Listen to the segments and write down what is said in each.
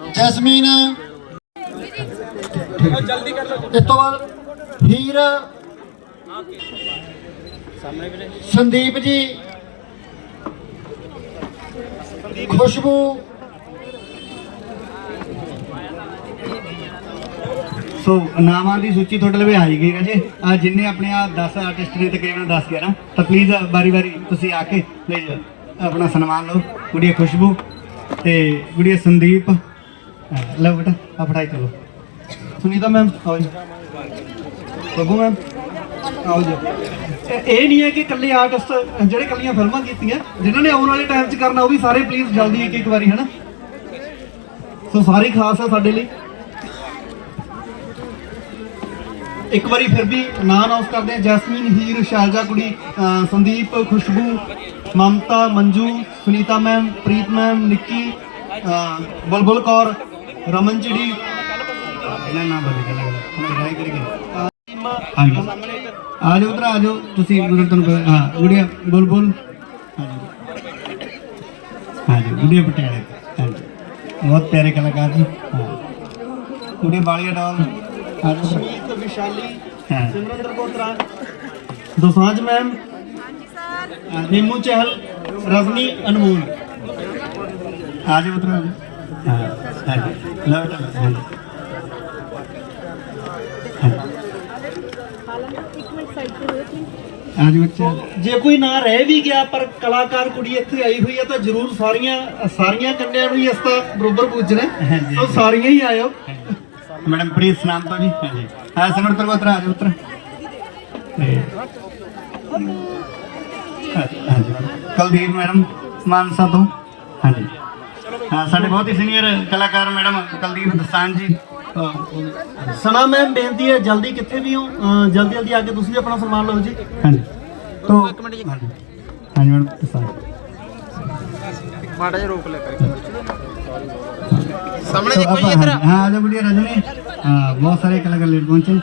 Jasmine. ਇਸ ਤੋਂ ਬਾਅਦ ਹੀਰ। ਸੰਦੀਪ ਜੀ। ਖੁਸ਼ਬੂ। ਸੋ, ਨਾਮਾਂ ਦੀ ਸੂਚੀ ਤੁਹਾਡੇ ਲਈ ਆਈ ਗਈ ਹੈ ਜੀ। ਆ ਜਿੰਨੇ ਆਪਣੇ ਆ 10 ਆਰਟਿਸਟ ਨੇ ਤਕਰੀਬਨ 10 11 ਤਾਂ ਪਲੀਜ਼ ਬਾਰੀ-ਬਾਰੀ ਤੁਸੀਂ ਆ ਕੇ ਪਲੀਜ਼ ਆਪਣਾ ਸਨਮਾਨ ਲਓ। ਗੁੜੀਆ ਖੁਸ਼ਬੂ ਤੇ ਗੁੜੀਆ ਸੰਦੀਪ। ਲਓ ਬੇਟਾ ਆ ਫੜਾਈ ਚਲੋ ਸੁਨੀਤਾ ਮੈਮ, ਆਓ ਜੀ। ਬੱਬੂ ਮੈਮ, ਆਓ ਜੀ। ਇਹ- ਇਹ ਨਹੀਂ ਹੈ ਕਿ ਇਕੱਲੇ ਆਰਟਿਸਟ ਜਿਹੜੇ ਇਕੱਲੀਆਂ ਫਿਲਮਾਂ ਕੀਤੀਆਂ, ਜਿਨ੍ਹਾਂ ਨੇ ਆਉਣ ਵਾਲੇ ਟਾਈਮ 'ਚ ਕਰਨਾ, ਉਹ ਵੀ ਸਾਰੇ ਪਲੀਜ਼ ਜਲਦੀ ਇੱਕ ਇੱਕ ਵਾਰੀ, ਹਨਾ? ਸੋ ਸਾਰੇ ਖਾਸ ਆ ਸਾਡੇ ਲਈ। ਇੱਕ ਵਾਰੀ ਫਿਰ ਵੀ ਨਾਂ ਅਨਾਉਂਸ ਕਰਦੇ ਹਾਂ, ਜੈਸਮੀਨ, ਹੀਰ ਸ਼ਾਲਜਾ ਕੁੜੀ, ਅਹ ਸੰਦੀਪ, ਖੁਸ਼ਬੂ, ਮਮਤਾ, ਮੰਜੂ, ਸੁਨੀਤਾ ਮੈਮ, ਪ੍ਰੀਤ ਮੈਮ, ਨਿੱਕੀ, ਅਹ ਬੁਲਬੁਲ ਕੌਰ ਰਮਨ ਚਿੜੀ ਇਹਨਾਂ ਨਾਮ ਬਦਲ ਕੇ ਲੱਗਦਾ ਰਾਈ ਕਰੀ ਹਾਂਜੀ। ਆ ਜਾਓ ਉਧਰ ਆ ਜਾਓ। ਤੁਸੀਂ ਮੈਨੂੰ ਤੁਹਾਨੂੰ ਹਾਂ ਗੁੜੀਆ ਬੁਲਬੁਲ ਆ ਜਾਓ। ਹਾਂ ਜੀ ਗੁੜੀਆ ਪਟਿਆਲੇ। ਹਾਂਜੀ। ਬਹੁਤ ਪਿਆਰੇ ਕਲਾਕਾਰ ਜੀ। ਹਾਂ। ਗੁੜੀਆ ਬਾਲੀਆ ਡਾਲ। ਜਾਓ। ਸ਼ਮੀਤ ਵਿਸ਼ਾਲੀ ਹਾਂ। ਸਿਮਰੰਦਰ ਕੋਤਰਾ ਦੋਸਾਂਝ ਮੈਮ। ਨੀਮੂ ਚਹਿਲ ਰਜਨੀ ਅਨਮੋਲ। ਆ ਜਾਓ ਉਧਰ ਆ ਜਾਓ। ਹਾਂ। ਹਾਂਜੀ ਲਓ ਬੱਚਾ ਜੇ ਕੋਈ ਨਾ ਰਹਿ ਵੀ ਗਿਆ ਪਰ ਕਲਾਕਾਰ ਕੁੜੀ ਇੱਥੇ ਆਈ ਹੋਈ ਹੈ ਤਾਂ ਜਰੂਰ ਸਾਰੀਆਂ ਸਾਰੀਆਂ ਕੰਨਿਆਂ ਨੂੰ ਹੀ ਇਸ ਤਾਂ ਬਰੋਬਰ ਪੁੱਜਣਾ ਸੋ ਸਾਰੀਆਂ ਹੀ ਆਇਓ। ਮੈਡਮ ਪ੍ਰੀਤ ਸਨਾਮ ਤੋਂ ਜੀ ਹਾਂਜੀ। ਹਾਂ ਸਿਮਰ ਜਾਓ ਉਤਰ ਤੇ ਹਾਂਜੀ। ਕੁਲਦੀਪ ਮੈਡਮ ਮਾਨਸਾ ਤੋਂ। ਹਾਂਜੀ। ਸਾਡੇ ਬਹੁਤ ਹੀ ਸੀਨੀਅਰ ਕਲਾਕਾਰ ਮੈਡਮ ਕੁਲਦੀਪ ਦਸਾਨ ਜੀ। ਸਨਾ ਮੈਮ ਬੇਨਤੀ ਹੈ ਜਲਦੀ ਕਿੱਥੇ ਵੀ ਹੋ? ਜਲਦੀ ਜਲਦੀ ਆ ਕੇ ਤੁਸੀਂ ਆਪਣਾ ਸਨਮਾਨ ਲਓ ਜੀ। ਹਾਂਜੀ। ਤੋਂ ਰਜਨੀ ਬਹੁਤ ਸਾਰੇ ਕਲਾਕਾਰ ਲੇਟ ਪਹੁੰਚੇ।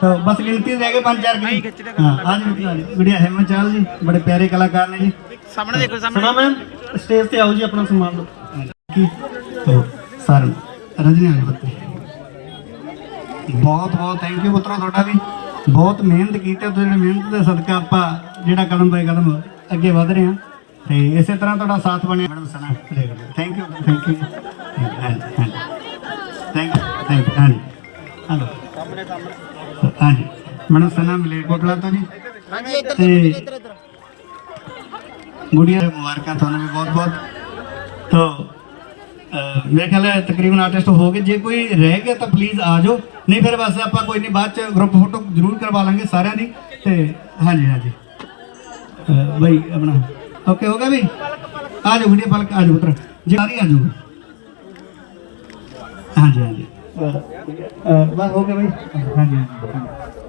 ਤਾਂ ਬਸ ਗਿਣਤੀ ਰਹਿ ਗਏ ਪੰਜ ਚਾਰ ਕਿ। ਹਾਂ ਆ ਜੀ ਬੁੜੀਆ ਹਿਮਤ ਚਾਲ ਜੀ ਬੜੇ ਪਿਆਰੇ ਕਲਾਕਾਰ ਨੇ ਜੀ। ਸਾਹਮਣੇ ਦੇਖੋ ਸਾਹਮਣੇ। ਮੈਮ ਸਟੇਜ ਤੇ ਆਓ ਜੀ ਆਪਣਾ ਸਨਮਾਨ ਲਓ। तो सर रजनी वाले बच्चे ਬਹੁਤ ਬਹੁਤ ਥੈਂਕ ਯੂ ਪੁੱਤਰੋ ਤੁਹਾਡਾ ਵੀ ਬਹੁਤ ਮਿਹਨਤ ਕੀਤੀ ਤੇ ਤੁਹਾਡੀ ਮਿਹਨਤ ਦੇ ਸਦਕਾ ਆਪਾਂ ਜਿਹੜਾ ਕਦਮ ਬਾਏ ਕਦਮ ਅੱਗੇ ਵਧ ਰਹੇ ਹਾਂ ਤੇ ਇਸੇ ਤਰ੍ਹਾਂ ਤੁਹਾਡਾ ਸਾਥ ਬਣਿਆ madam Sana thank you thank you thank you thank you ਹਾਂਜੀ ਹਲੋ ਹਾਂਜੀ ਮੈਡਮ ਸਨਾ ਮਲੇਰਕੋਟਲਾ ਤੋਂ ਜੀ ਹਾਂਜੀ ਇੱਧਰ ਤੇ ਇੱਧਰ ਇੱਧਰ ਗੁੜੀਆ ਮੁਬਾਰਕਾਂ ਤੁਹਾਨੂੰ ਵੀ ਬਹੁਤ ਬਹੁਤ ਤੋ ਅਹ, ਮੇਰੇ ਖਿਆਲ ਹੈ ਤਕਰੀਬਨ ਆਰਟਿਸਟ ਹੋ ਗਏ। ਜੇ ਕੋਈ ਰਹਿ ਗਿਆ ਤਾਂ ਪਲੀਜ਼ ਆ ਜਾਓ। ਨਹੀਂ ਫਿਰ ਬਸ ਆਪਾਂ ਕੋਈ ਨਹੀਂ ਬਾਅਦ ਚ ਗਰੁੱਪ ਫੋਟੋ ਜ਼ਰੂਰ ਕਰਵਾ ਲਾਂਗੇ ਸਾਰਿਆਂ ਦੀ। ਤੇ ਹਾਂਜੀ ਹਾਂਜੀ। ਅਹ, ਬਈ ਆਪਣਾ ਓਕੇ ਹੋ ਗਿਆ ਵੀ ਆ ਜਾਓ ਗੁੜੀਆ ਪਲਕ ਆ ਜਾਓ ਪੁੱਤਰ। ਜੀ ਸਾਰੀ ਆ ਜਾਓ। ਹਾਂਜੀ ਹਾਂਜੀ। ਬਸ ਹੋ ਗਿਆ ਬਈ। ਹਾਂਜੀ ਹਾਂਜੀ।